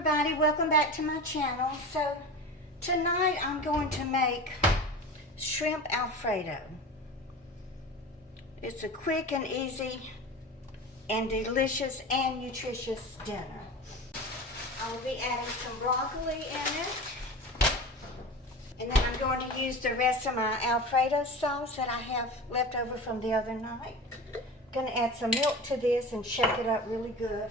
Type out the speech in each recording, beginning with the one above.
everybody, welcome back to my channel. So tonight I'm going to make shrimp Alfredo. It's a quick and easy and delicious and nutritious dinner. I will be adding some broccoli in it, and then I'm going to use the rest of my Alfredo sauce that I have left over from the other night. I'm going to add some milk to this and shake it up really good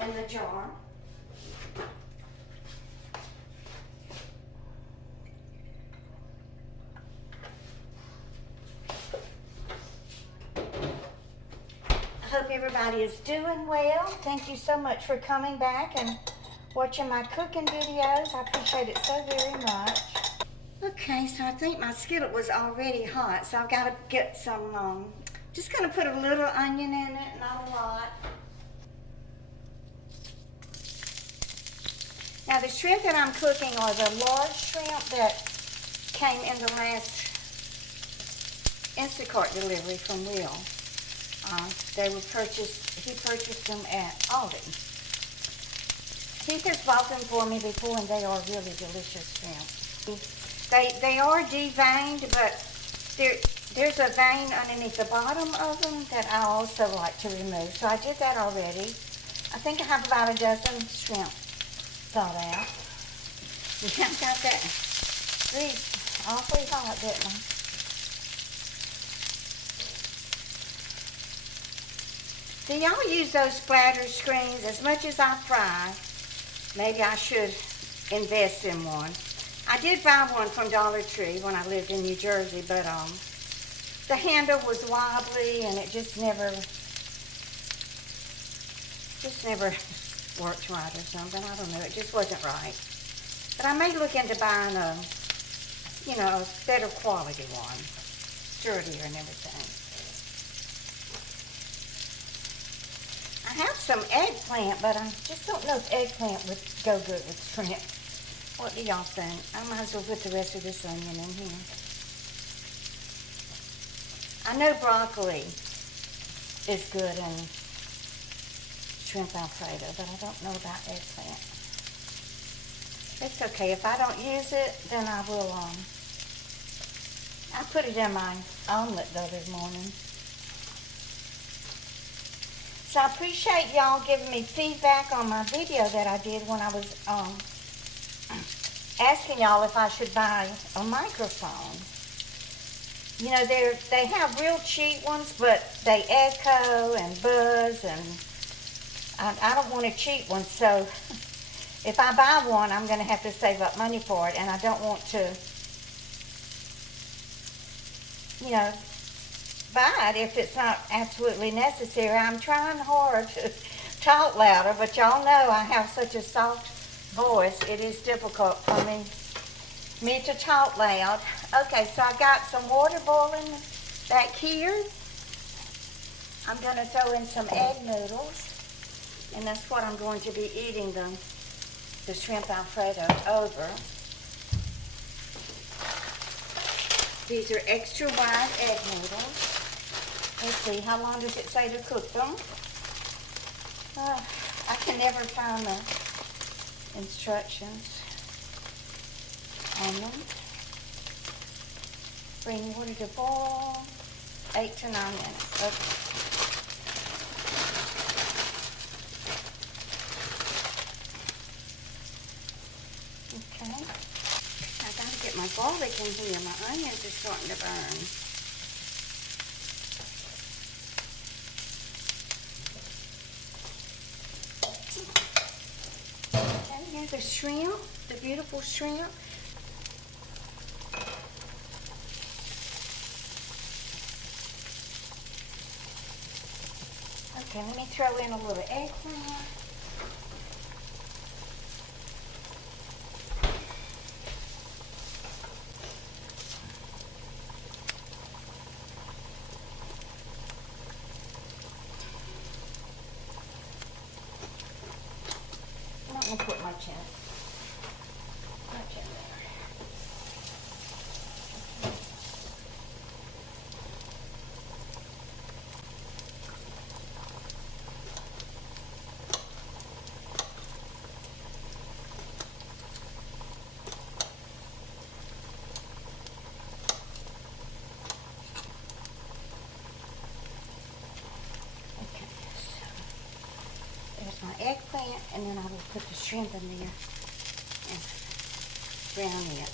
in the jar. I hope everybody is doing well. Thank you so much for coming back and watching my cooking videos. I appreciate it so very much. Okay, so I think my skillet was already hot, so I've got to get some, just going to put a little onion in it, not a lot. Now the shrimp that I'm cooking are the large shrimp that came in the last Instacart delivery from Will. They were purchased, he purchased them at Aldi. He has bought them for me before, and they are really delicious shrimp. They are deveined, but there's a vein underneath the bottom of them that I also like to remove. So I did that already. I think I have about a dozen shrimp thawed out. Yeah, I got that grease awfully hot, didn't I? Do y'all use those splatter screens? As much as I fry, maybe I should invest in one. I did buy one from Dollar Tree when I lived in New Jersey, but the handle was wobbly and it just never worked right or something. I don't know. It just wasn't right. But I may look into buying a better quality one, sturdier and everything. I have some eggplant, but I just don't know if eggplant would go good with shrimp. What do y'all think? I might as well put the rest of this onion in here. I know broccoli is good in shrimp Alfredo, but I don't know about eggplant. It's okay. If I don't use it, then I will, I put it in my omelet the other morning. So I appreciate y'all giving me feedback on my video that I did when I was asking y'all if I should buy a microphone. You know, they have real cheap ones, but they echo and buzz, and I don't want a cheap one. So if I buy one, I'm going to have to save up money for it, and I don't want to, buy it if it's not absolutely necessary. I'm trying hard to talk louder, but y'all know I have such a soft voice. It is difficult for me to talk loud. Okay, so I got some water boiling back here. I'm going to throw in some egg noodles, and that's what I'm going to be eating the shrimp Alfredo over. These are extra wide egg noodles. Let's see, how long does it say to cook them? I can never find the instructions on them. Bring water to boil, 8 to 9 minutes. Okay. Okay. I gotta get my garlic in here. My onions are starting to burn. Here's the shrimp, the beautiful shrimp. Okay, let me throw in a little eggplant. I'm going to put my chin there. that, and then I will put the shrimp in there and brown it.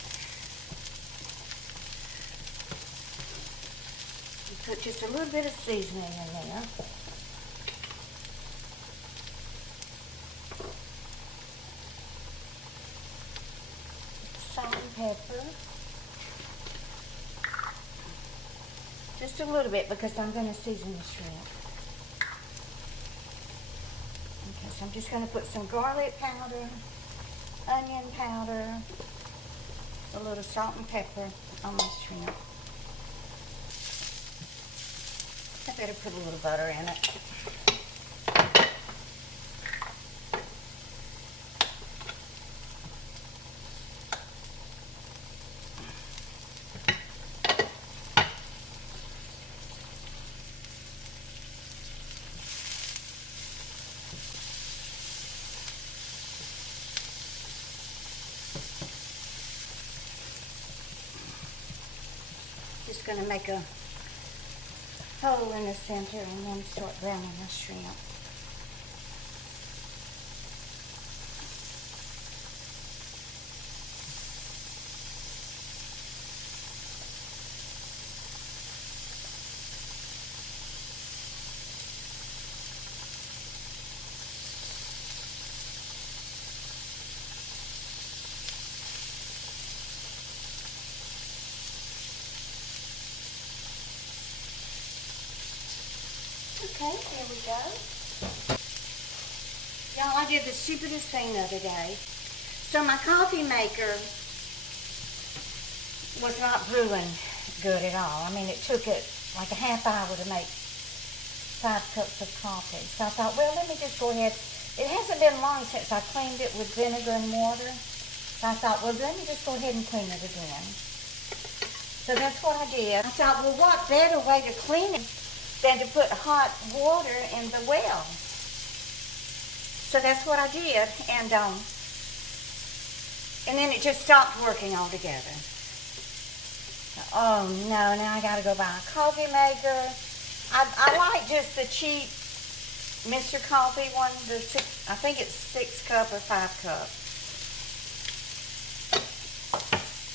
Put just a little bit of seasoning in there. Salt and pepper. Just a little bit because I'm going to season the shrimp. Okay, so I'm just going to put some garlic powder, onion powder, a little salt and pepper on my shrimp. I better put a little butter in it. Just going to make a hole in the center and then start browning my shrimp. Okay, there we go. Y'all, I did the stupidest thing the other day. So my coffee maker was not brewing good at all. I mean, it took it like a half hour to make 5 cups of coffee. So I thought, well, let me just go ahead. It hasn't been long since I cleaned it with vinegar and water. So I thought, well, let me just go ahead and clean it again. So that's what I did. I thought, well, what better way to clean it than to put hot water in the well. So that's what I did, and then it just stopped working altogether. Oh no, now I gotta go buy a coffee maker. I like just the cheap Mr. Coffee one, I think it's 6 cup or 5 cup.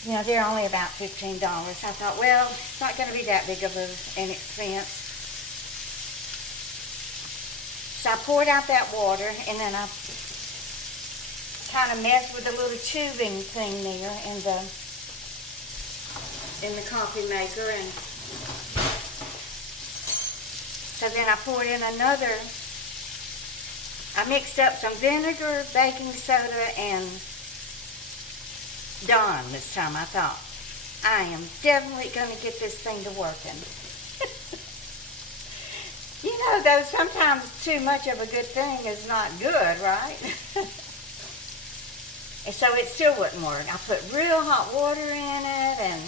You know, they're only about $15. I thought, well, it's not gonna be that big of an expense. So I poured out that water, and then I kind of messed with the little tubing thing there in the coffee maker, and so then I poured in another. I mixed up some vinegar, baking soda, and Dawn this time. I thought, I am definitely going to get this thing to working. You know, though, sometimes too much of a good thing is not good, right? And so it still wouldn't work. I put real hot water in it and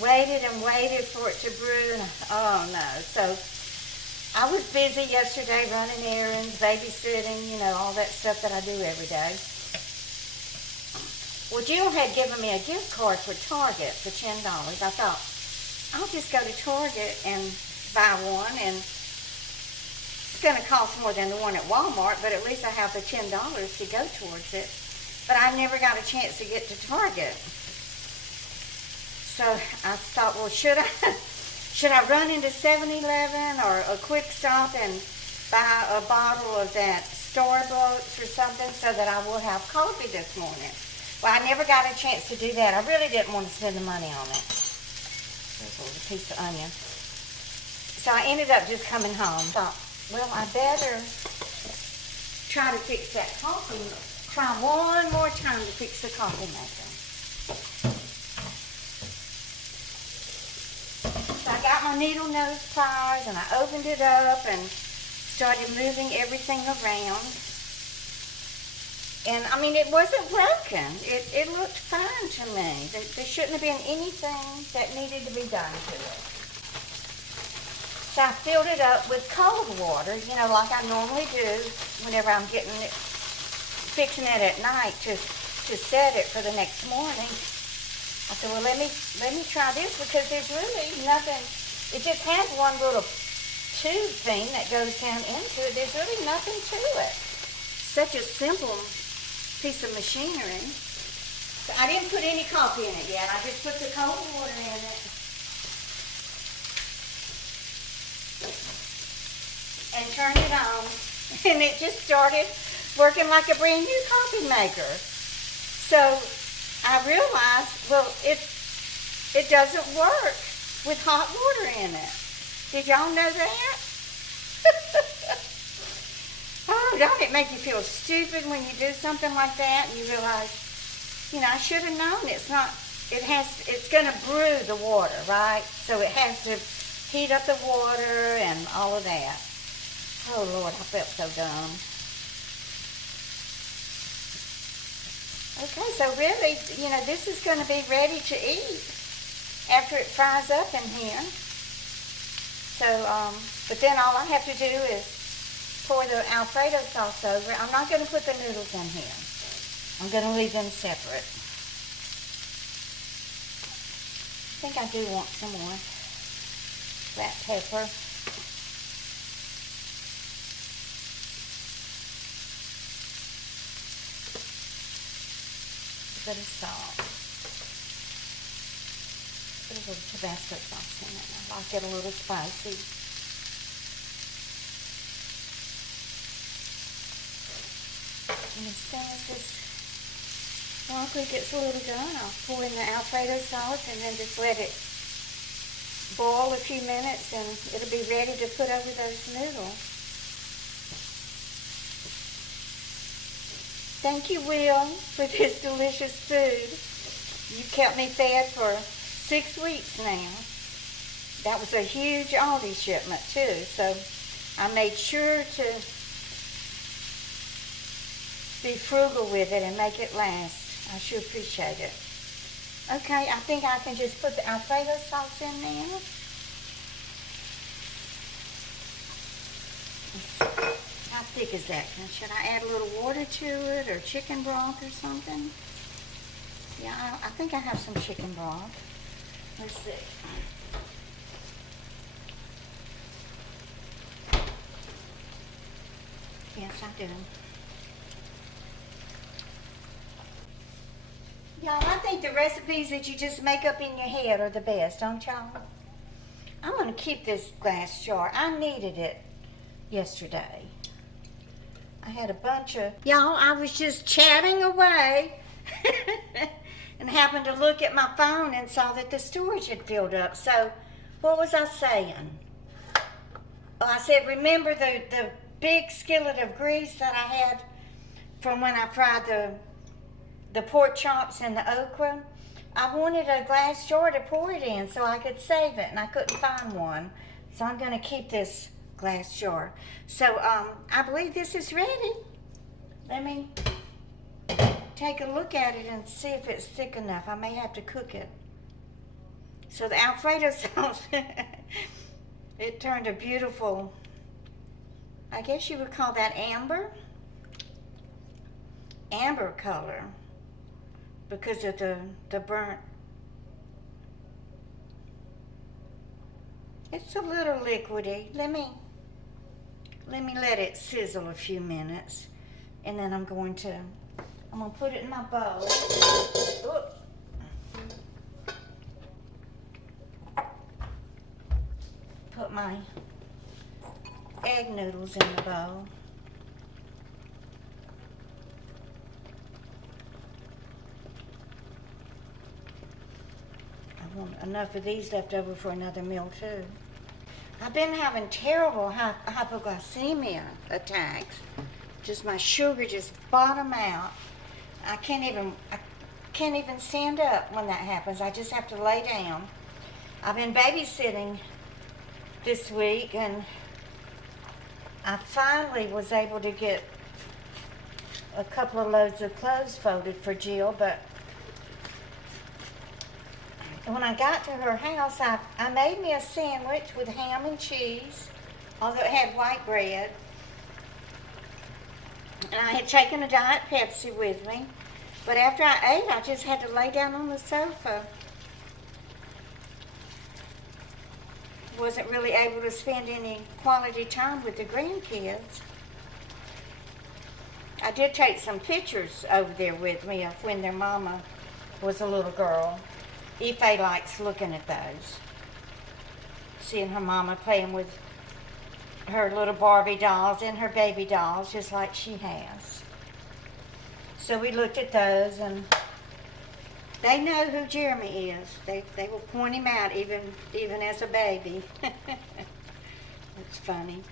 waited for it to brew. And oh, no. So I was busy yesterday running errands, babysitting, you know, all that stuff that I do every day. Well, Jill had given me a gift card for Target for $10. I thought, I'll just go to Target and buy one, and it's going to cost more than the one at Walmart, but at least I have the $10 to go towards it. But I never got a chance to get to Target. So I thought, well, should I run into 7-Eleven or a Quick Stop and buy a bottle of that Starbucks or something so that I will have coffee this morning? Well, I never got a chance to do that. I really didn't want to spend the money on it. There's a little piece of onion. So I ended up just coming home. Thought, well, I better try to fix that coffee. Try one more time to fix the coffee maker. So I got my needle nose pliers and I opened it up and started moving everything around. And I mean, it wasn't broken. It looked fine to me. There shouldn't have been anything that needed to be done to it. So I filled it up with cold water, you know, like I normally do whenever I'm fixing it at night to set it for the next morning. I said, well, let me try this because there's really nothing. It just has one little tube thing that goes down into it. There's really nothing to it. such a simple piece of machinery. So I didn't put any coffee in it yet. I just put the cold water in it. And turned it on. And it just started working like a brand new coffee maker. So I realized, well, it doesn't work with hot water in it. Did y'all know that? Oh, don't it make you feel stupid when you do something like that and you realize, you know, I should have known it's going to brew the water, right? So it has to heat up the water and all of that. Oh, Lord, I felt so dumb. Okay, so really, you know, this is going to be ready to eat after it fries up in here. So, but then all I have to do is pour the Alfredo sauce over. I'm not going to put the noodles in here. I'm going to leave them separate. I think I do want some more black pepper. A bit of salt. Put a little Tabasco sauce in it. I like it a little spicy. And as soon as this broccoli gets a little done, I'll pour in the Alfredo sauce and then just let it boil a few minutes and it'll be ready to put over those noodles. Thank you, Will, for this delicious food. You kept me fed for 6 weeks now. That was a huge Aldi shipment too, so I made sure to be frugal with it and make it last. I sure appreciate it. Okay, I think I can just put the Alfredo sauce in there. How thick is that? Should I add a little water to it or chicken broth or something? Yeah, I think I have some chicken broth. Let's see. Yes, I do. Y'all, I think the recipes that you just make up in your head are the best, don't y'all? I'm going to keep this glass jar. I needed it yesterday. I had a bunch of... Y'all, I was just chatting away and happened to look at my phone and saw that the storage had filled up. So, what was I saying? Oh, I said, remember the big skillet of grease that I had from when I fried the pork chops and the okra? I wanted a glass jar to pour it in so I could save it, and I couldn't find one. So I'm going to keep this glass jar. So I believe this is ready. Let me take a look at it and see if it's thick enough. I may have to cook it. So the Alfredo sauce, it turned a beautiful, I guess you would call that amber color because of the burnt. It's a little liquidy. Let me let it sizzle a few minutes, and then I'm gonna put it in my bowl. Oops. Put my egg noodles in the bowl. I want enough of these left over for another meal too. I've been having terrible hypoglycemia attacks. Just my sugar just bottom out. I can't even stand up when that happens. I just have to lay down. I've been babysitting this week, and I finally was able to get a couple of loads of clothes folded for Jill, but when I got to her house, I made me a sandwich with ham and cheese, although it had white bread. And I had taken a Diet Pepsi with me. But after I ate, I just had to lay down on the sofa. Wasn't really able to spend any quality time with the grandkids. I did take some pictures over there with me of when their mama was a little girl. Ife likes looking at those. Seeing her mama playing with her little Barbie dolls and her baby dolls, just like she has. So we looked at those, and they know who Jeremy is. They will point him out even as a baby. It's funny.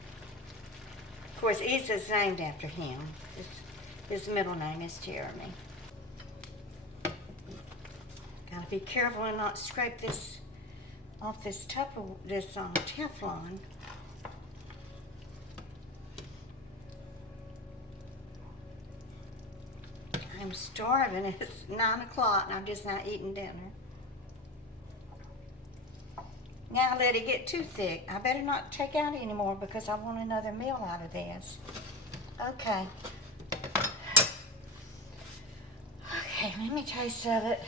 Of course, Issa's named after him. His middle name is Jeremy. Gotta be careful and not scrape this off this Teflon. I'm starving. It's 9 o'clock and I'm just not eating dinner. Now let it get too thick. I better not take out any more because I want another meal out of this. Okay. Okay, let me taste of it.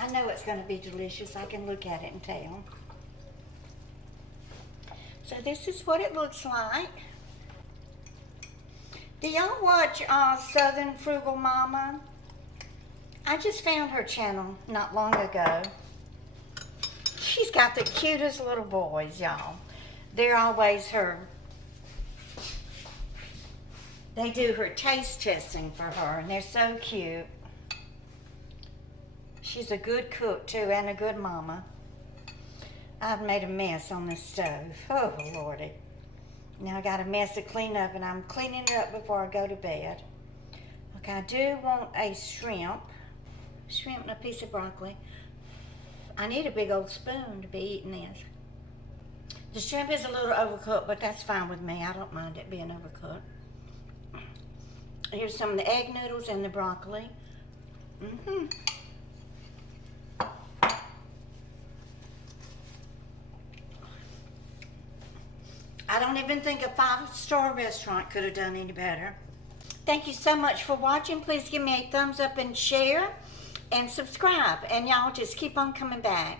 I know it's going to be delicious. I can look at it and tell. So this is what it looks like. Do y'all watch Southern Frugal Mama? I just found her channel not long ago. She's got the cutest little boys, y'all. They're always they do her taste testing for her, and they're so cute. She's a good cook, too, and a good mama. I've made a mess on the stove. Oh, Lordy. Now I got a mess to clean up, and I'm cleaning it up before I go to bed. Okay, I do want a shrimp and a piece of broccoli. I need a big old spoon to be eating this. The shrimp is a little overcooked, but that's fine with me. I don't mind it being overcooked. Here's some of the egg noodles and the broccoli. I don't even think a 5-star restaurant could have done any better. Thank you so much for watching. Please give me a thumbs up and share and subscribe. And y'all just keep on coming back.